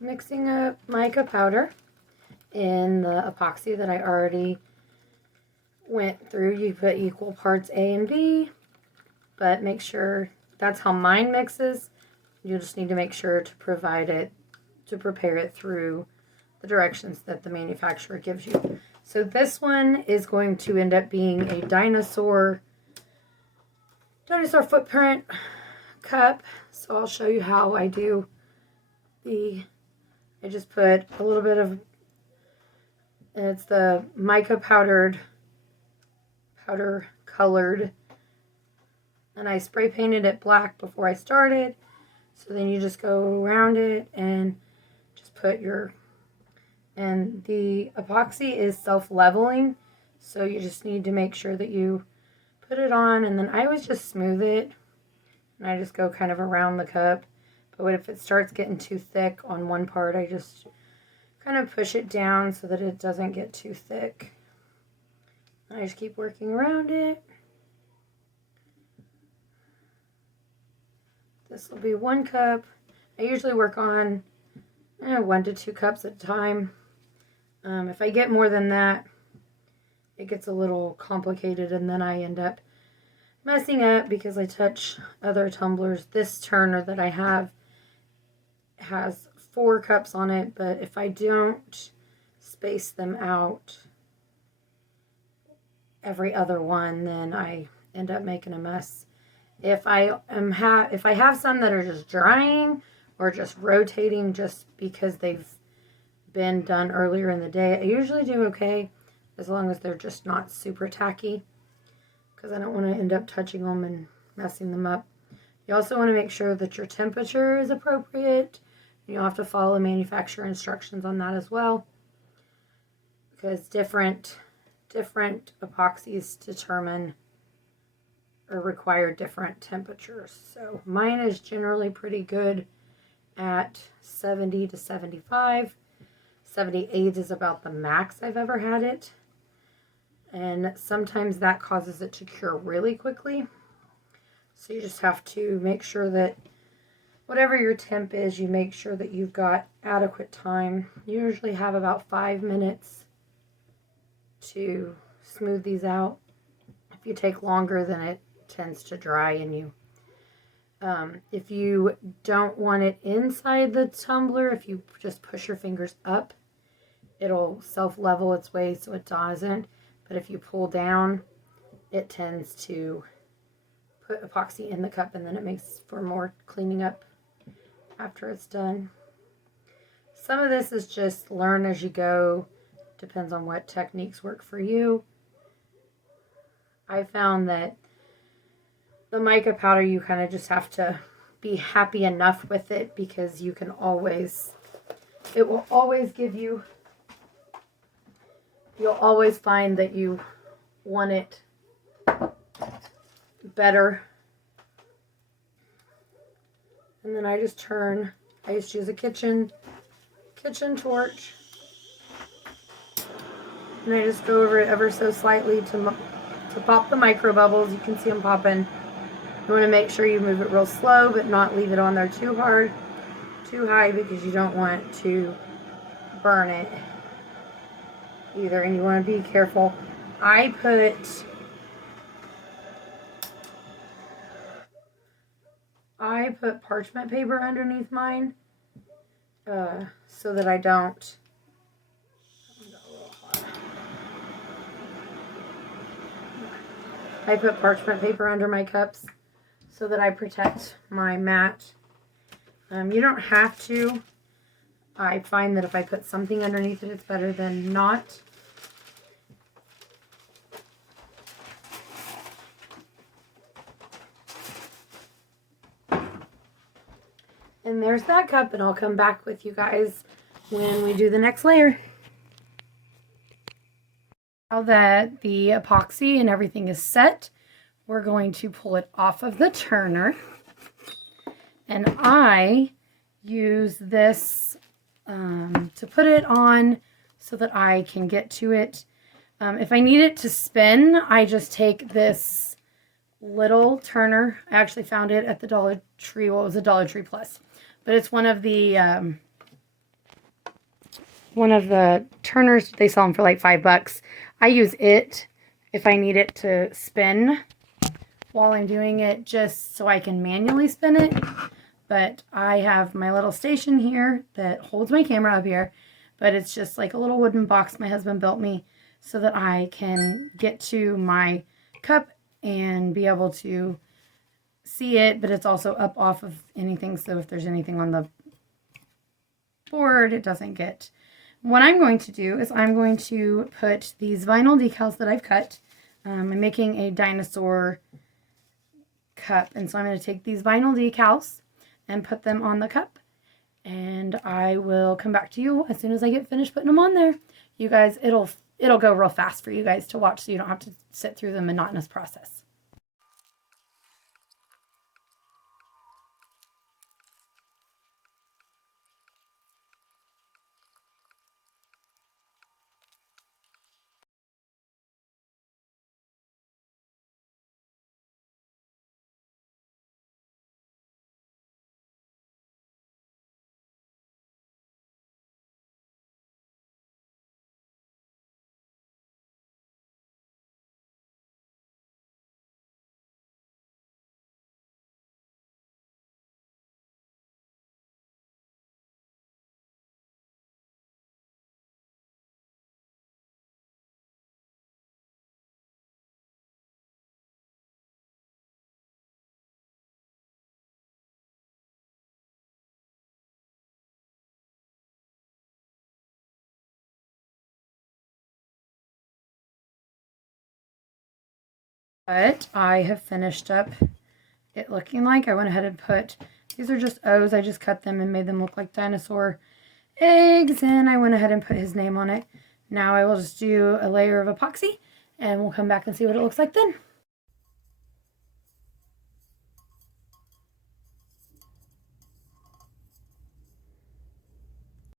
mixing up mica powder in the epoxy that I already went through. You put equal parts A and B, but make sure that's how mine mixes. You just need to make sure to prepare it through the directions that the manufacturer gives you. So this one is going to end up being a dinosaur footprint cup. So I'll show you how I do I just put a little bit of, and it's the mica powder colored, and I spray painted it black before I started. So then you just go around it and just put and the epoxy is self-leveling, so you just need to make sure that you put it on, and then I always just smooth it, and I just go kind of around the cup. But if it starts getting too thick on one part, I just kind of push it down so that it doesn't get too thick. And I just keep working around it. This will be 1 cup. I usually work on 1 to 2 cups at a time. If I get more than that, it gets a little complicated, and then I end up messing up because I touch other tumblers. This turner that I have has 4 cups on it, but if I don't space them out every other one, then I end up making a mess. If I have some that are just drying or just rotating just because they've been done earlier in the day, I usually do okay as long as they're just not super tacky, because I don't want to end up touching them and messing them up. You also want to make sure that your temperature is appropriate. You'll have to follow manufacturer instructions on that as well, because different epoxies determine or require different temperatures. So mine is generally pretty good at 70 to 75. 78 is about the max I've ever had it. And sometimes that causes it to cure really quickly. So you just have to make sure that whatever your temp is, you make sure that you've got adequate time. You usually have about 5 minutes to smooth these out. If you take longer, then it tends to dry, and if you don't want it inside the tumbler, if you just push your fingers up, it'll self-level its way so it doesn't. But if you pull down, it tends to put epoxy in the cup, and then it makes for more cleaning up after it's done. Some of this is just learn as you go. Depends on what techniques work for you. I found that the mica powder, you kind of just have to be happy enough with it, because you can always, it will always give you, you'll always find that you want it better. And then I just use a kitchen torch, and I just go over it ever so slightly to pop the micro bubbles. You can see them popping. You want to make sure you move it real slow, but not leave it on there too hard, too high, because you don't want to burn it either, and you want to be careful. I put parchment paper underneath mine so that I don't. I put parchment paper under my cups so that I protect my mat. You don't have to. I find that if I put something underneath it, it's better than not. And there's that cup, and I'll come back with you guys when we do the next layer. Now that the epoxy and everything is set, we're going to pull it off of the turner. And I use this to put it on so that I can get to it. If I need it to spin, I just take this little turner. I actually found it at the Dollar Tree. Well, it was a Dollar Tree Plus. But it's one of the one of the turners. They sell them for like $5. I use it if I need it to spin while I'm doing it, just so I can manually spin it. But I have my little station here that holds my camera up here, but it's just like a little wooden box my husband built me so that I can get to my cup and be able to see it, but it's also up off of anything, so if there's anything on the board, it doesn't get. What I'm going to do is I'm going to put these vinyl decals that I've cut. I'm making a dinosaur cup, and so I'm going to take these vinyl decals and put them on the cup, and I will come back to you as soon as I get finished putting them on there. You guys, it'll go real fast for you guys to watch, so you don't have to sit through the monotonous process. But I have finished up it looking like. I went ahead and put, these are just O's. I just cut them and made them look like dinosaur eggs, and I went ahead and put his name on it. Now I will just do a layer of epoxy, and we'll come back and see what it looks like then.